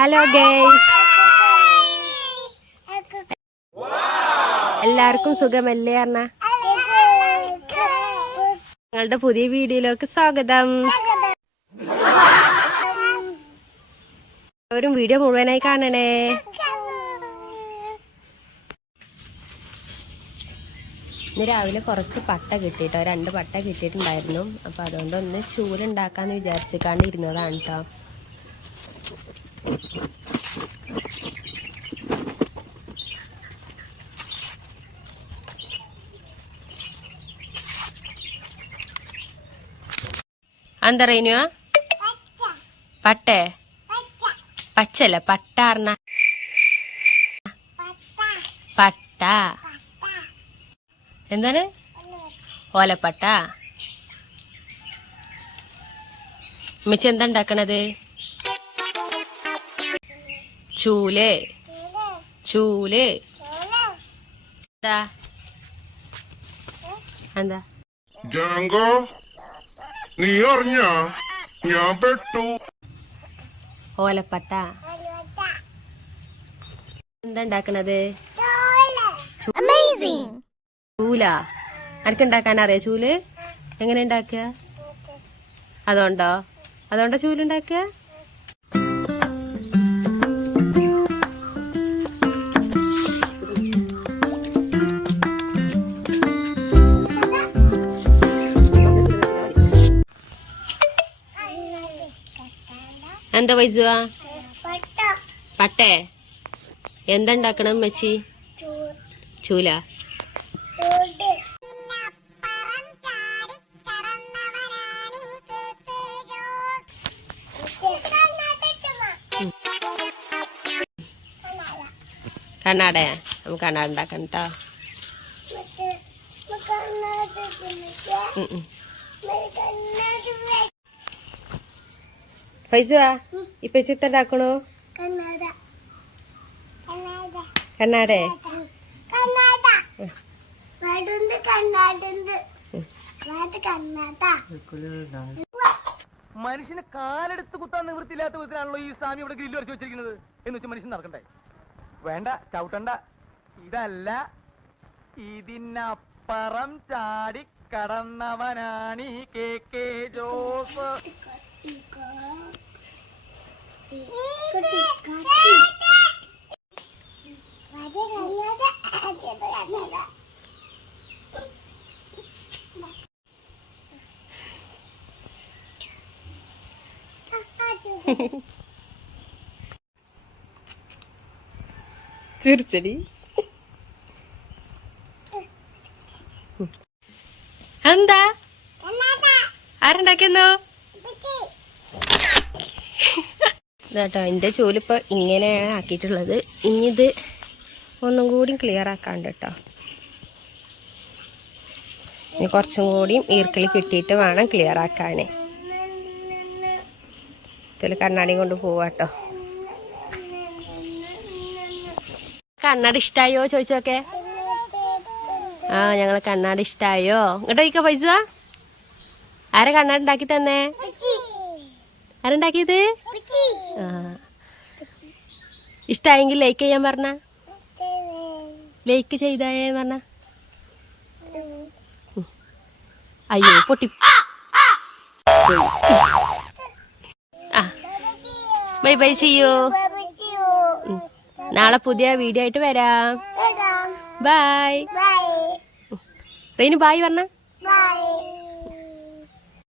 Hello guys, എല്ലാവർക്കും സുഖമല്ലേ? പറഞ്ഞ ഞങ്ങളുടെ പുതിയ വീഡിയോയിലേക്ക് സ്വാഗതം. എല്ലാവരും വീഡിയോ മുഴുവനായി കാണണേ. ഇന്ന് രാവിലെ കുറച്ച് പട്ട കിട്ടിട്ടോ, 2 പട്ട കിട്ടിയിട്ടുണ്ടായിരുന്നു. അപ്പൊ അതുകൊണ്ട് ഒന്ന് ചൂലുണ്ടാക്കാന്ന് വിചാരിച്ചിരുന്നതാണ് കേട്ടോ. എന്താ റൈനുവാ? പട്ടേ? പച്ചല്ല, പട്ടാർന്ന പട്ട. എന്താണ്? ഓലപ്പട്ട. ഉമ്മച്ചി എന്താ ഉണ്ടാക്കണത്? ചൂല്. ചൂല് എന്താ? എന്താ? ജാങ്കോ, നീ അറിഞ്ഞ ഞാൻ പെട്ടു. ഓലപ്പട്ട. എന്താ ഉണ്ടാക്കണത്? ചൂല. അനക്കുണ്ടാക്കാൻ അറിയാ ചൂല്? എങ്ങനെ ഉണ്ടാക്കുക? അതുകൊണ്ടോ ചൂലുണ്ടാക്കുക? എന്താ വൈസുവാ? പട്ടേ? എന്താ ഉണ്ടാക്കണം മെച്ചി? ചൂല. കണ്ണാട. നമുക്ക് കണ്ണാട ഉണ്ടാക്കാം കേട്ടോ. ഫൈസുവാ, ഇപ്പൊ ചിത്തുണ്ടാക്കണോ? കണ്ണാടേ? മനുഷ്യന് കാലെടുത്ത് കുത്താൻ നിവൃത്തിയില്ലാത്ത വിധത്തിലാണല്ലോ ഈ സ്വാമി ഇവിടെ ഗ്രില്ല് വരച്ച് വെച്ചിരിക്കുന്നത്. എന്ന് വെച്ചാൽ മനുഷ്യൻ നടക്കണ്ടേ? വേണ്ട, ചവിട്ടണ്ട. ഇതല്ല, ഇതിനപ്പുറം ചാടി കടന്നവനാണ് ഈ KK ജോസ്. ചിരിച്ചടി. എന്താ ആരുണ്ടാക്കിയെന്നോ? ഇതാട്ടോ എൻ്റെ ചൂലിപ്പോ ഇങ്ങനെയാണ് ആക്കിയിട്ടുള്ളത്. ഇനിയിത് ഒന്നും കൂടി ക്ലിയർ ആക്കാണ്ട് കേട്ടോ. ഇനി കുറച്ചും കൂടിയും ഈർക്കിളി കിട്ടിയിട്ട് വേണം ക്ലിയർ ആക്കാൻ. ഇതിൽ കണ്ണാടിയും കൊണ്ട് പോവാട്ടോ. കണ്ണാടി ഇഷ്ടായോ ചോദിച്ചോക്കെ. ഞങ്ങളെ കണ്ണാടി ഇഷ്ടായോ? ഇങ്ങോട്ട് ചോദിക്ക പൈസ. ആരാ കണ്ണാടി ഉണ്ടാക്കി തന്നേ? ആരുണ്ടാക്കിയത്? ഇഷ്ടായെങ്കിൽ ലൈക്ക് ചെയ്യാൻ പറഞ്ഞ. ലൈക്ക് ചെയ്തായേ പറഞ്ഞ. അയ്യോ പൊട്ടി. Bye bye, see you. നാളെ പുതിയ വീഡിയോ ആയിട്ട് വരാം. ബൈ. റെയിനു ബായ് പറഞ്ഞ.